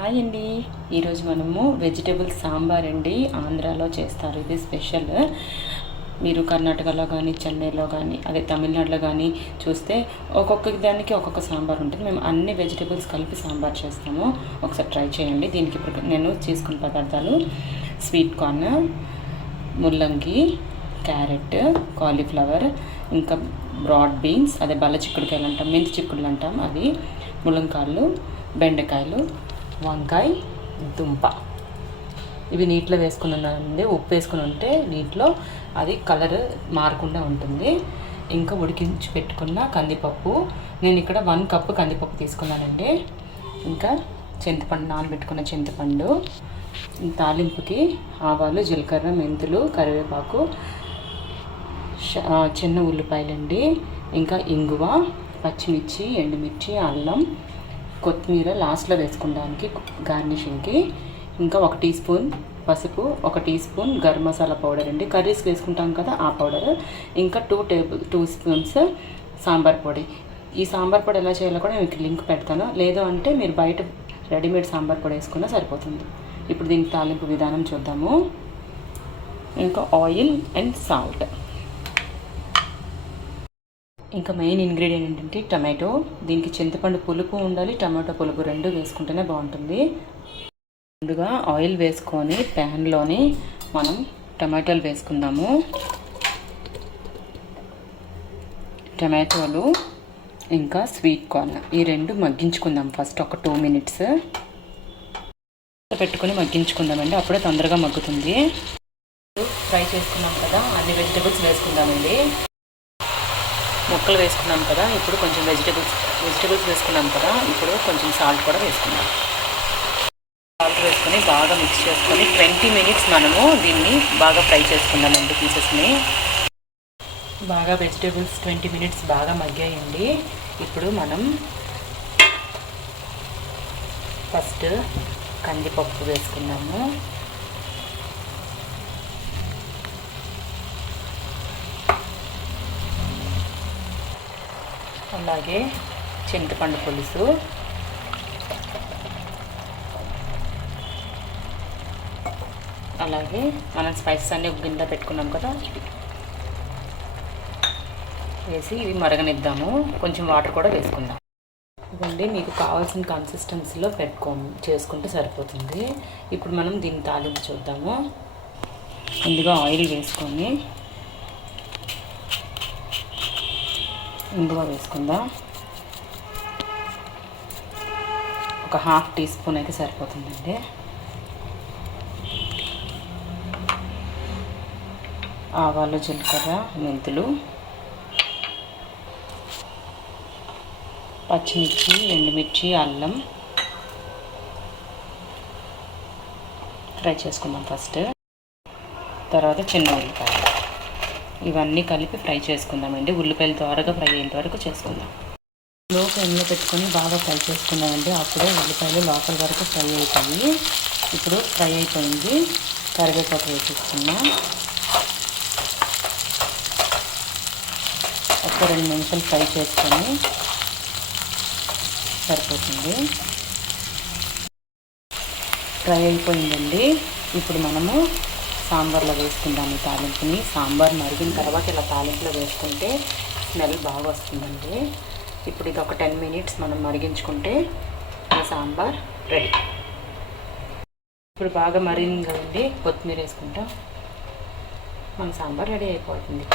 Hi అండి. ఈరోజు మనము వెజిటేబుల్ సాంబార్ అండి ఆంధ్రాలో చేస్తారు. ఇది స్పెషల్. మీరు కర్ణాటకలో కానీ చెన్నైలో కానీ అదే తమిళనాడులో కానీ చూస్తే ఒక్కొక్క దానికి ఒక్కొక్క సాంబార్ ఉంటుంది. మేము అన్ని వెజిటేబుల్స్ కలిపి సాంబార్ చేస్తాము. ఒకసారి ట్రై చేయండి. దీనికి ఇప్పుడు నేను తీసుకున్న పదార్థాలు స్వీట్ కార్న్, ముల్లంగి, క్యారెట్, కాలీఫ్లవర్, ఇంకా బ్రాడ్ బీన్స్, అదే బల్ల చిక్కుడుకాయలు అంటాం, మెంతి చిక్కుడులు అంటాం, అది ములంకాయలు, బెండకాయలు, వంకాయ, దుంప. ఇవి నీటిలో వేసుకుని ఉన్నానండి. ఉప్పు వేసుకుని ఉంటే నీటిలో అది కలర్ మారకుండా ఉంటుంది. ఇంకా ఉడికించి పెట్టుకున్న కందిపప్పు, నేను ఇక్కడ 1 కప్పు కందిపప్పు తీసుకున్నానండి. ఇంకా చింతపండు, నానబెట్టుకున్న చింతపండు, తాలింపుకి ఆవాలు, జీలకర్ర, మెంతులు, కరివేపాకు, చిన్న ఉల్లిపాయలండి, ఇంకా ఇంగువ, పచ్చిమిర్చి, ఎండుమిర్చి, అల్లం, కొత్తిమీర లాస్ట్లో వేసుకోవడానికి గార్నిషింగ్కి, ఇంకా 1 టీ స్పూన్ పసుపు, 1 teaspoon garam masala powder అండి, కర్రీస్కి వేసుకుంటాం కదా ఆ పౌడర్, ఇంకా 2 స్పూన్స్ సాంబార్ పొడి. ఈ సాంబార్ పొడి ఎలా చేయాలో కూడా మీకు లింక్ పెడతాను. లేదు అంటే మీరు బయట రెడీమేడ్ సాంబార్ పొడి వేసుకున్నా సరిపోతుంది. ఇప్పుడు దీనికి తాలింపు విధానం చూద్దాము. ఇంకా ఆయిల్ అండ్ సాల్ట్. ఇంకా మెయిన్ ఇంగ్రీడియంట్ ఏంటంటే టమాటో. దీనికి చింతపండు పులుపు ఉండాలి, టమాటో పులుపు 2 వేసుకుంటేనే బాగుంటుంది. ముందుగా ఆయిల్ వేసుకొని ప్యాన్లోని మనం టమాటోలు వేసుకుందాము. టమాటోలు ఇంకా స్వీట్ కార్న్ ఈ 2 మగ్గించుకుందాం. ఫస్ట్ ఒక 2 మినిట్స్ పెట్టుకొని మగ్గించుకుందామండి, అప్పుడే తొందరగా మగ్గుతుంది. ఫ్రై చేసుకున్నాం కదా, అన్ని వెజిటేబుల్స్ వేసుకుందామండి. ముక్కలు వేసుకున్నాం కదా, ఇప్పుడు కొంచెం వెజిటేబుల్స్ వేసుకున్నాం కదా, ఇప్పుడు కొంచెం సాల్ట్ కూడా వేసుకుందాం. సాల్ట్ వేసుకొని బాగా మిక్స్ చేసుకొని 20 మినిట్స్ మనము దీన్ని బాగా ఫ్రై చేసుకుందామండి. పీసెస్ని బాగా వెజిటేబుల్స్ 20 మినిట్స్ బాగా మగ్గాయండి. ఇప్పుడు మనం ఫస్ట్ కందిపప్పు వేసుకున్నాము. అలాగే చింతపండు పులుసు, అలాగే మనం స్పైసెస్ అన్నీ ఒక గిన్నెలో పెట్టుకున్నాం కదా, వేసి ఇవి మరగనిద్దాము. కొంచెం వాటర్ కూడా వేసుకుందాం. ఇదండి మీకు కావాల్సిన కన్సిస్టెన్సీలో చేసుకుంటే సరిపోతుంది. ఇప్పుడు మనం దీన్ని తాలింపు చూద్దాము. ముందుగా ఆయిల్ వేసుకొని ఇంగువ వేసుకుందాం. ఒక 1/2 టీ స్పూన్ అయితే సరిపోతుందండి. ఆవాలు, జీలకర్ర, మెంతులు, పచ్చిమిర్చి, ఎండుమిర్చి, అల్లం ఫ్రై చేసుకుందాం ఫస్ట్. తర్వాత చిన్న ఉల్లిపాయలు, ఇవన్నీ కలిపి ఫ్రై చేసుకుందామండి. ఉల్లిపాయలు త్వరగా ఫ్రై అయ్యేంత వరకు చేసుకుందాం. లో ఫ్లేమ్లో పెట్టుకొని బాగా ఫ్రై చేసుకుందామండి. అప్పుడే ఉల్లిపాయలు లోపల వరకు ఫ్రై అవుతాయి. ఇప్పుడు ఫ్రై అయిపోయింది. కరివేపాకు వేసేసుకుందాం. ఒక 2 నిమిషాలు ఫ్రై చేసుకొని సరిపోతుంది. ఫ్రై అయిపోయిందండి. ఇప్పుడు మనము సాంబార్లో వేసుకుందాం ఈ తాలింపుని. సాంబార్ మరిగిన తర్వాత ఇలా తాలింపులో వేసుకుంటే స్మెల్ బాగా వస్తుందండి. ఇప్పుడు ఇది ఒక 10 మినిట్స్ మనం మరిగించుకుంటే ఈ సాంబార్ రెడీ. ఇప్పుడు బాగా మరిగింది కదండి, కొత్తిమీర వేసుకుంటాం. మన సాంబార్ రెడీ అయిపోతుంది.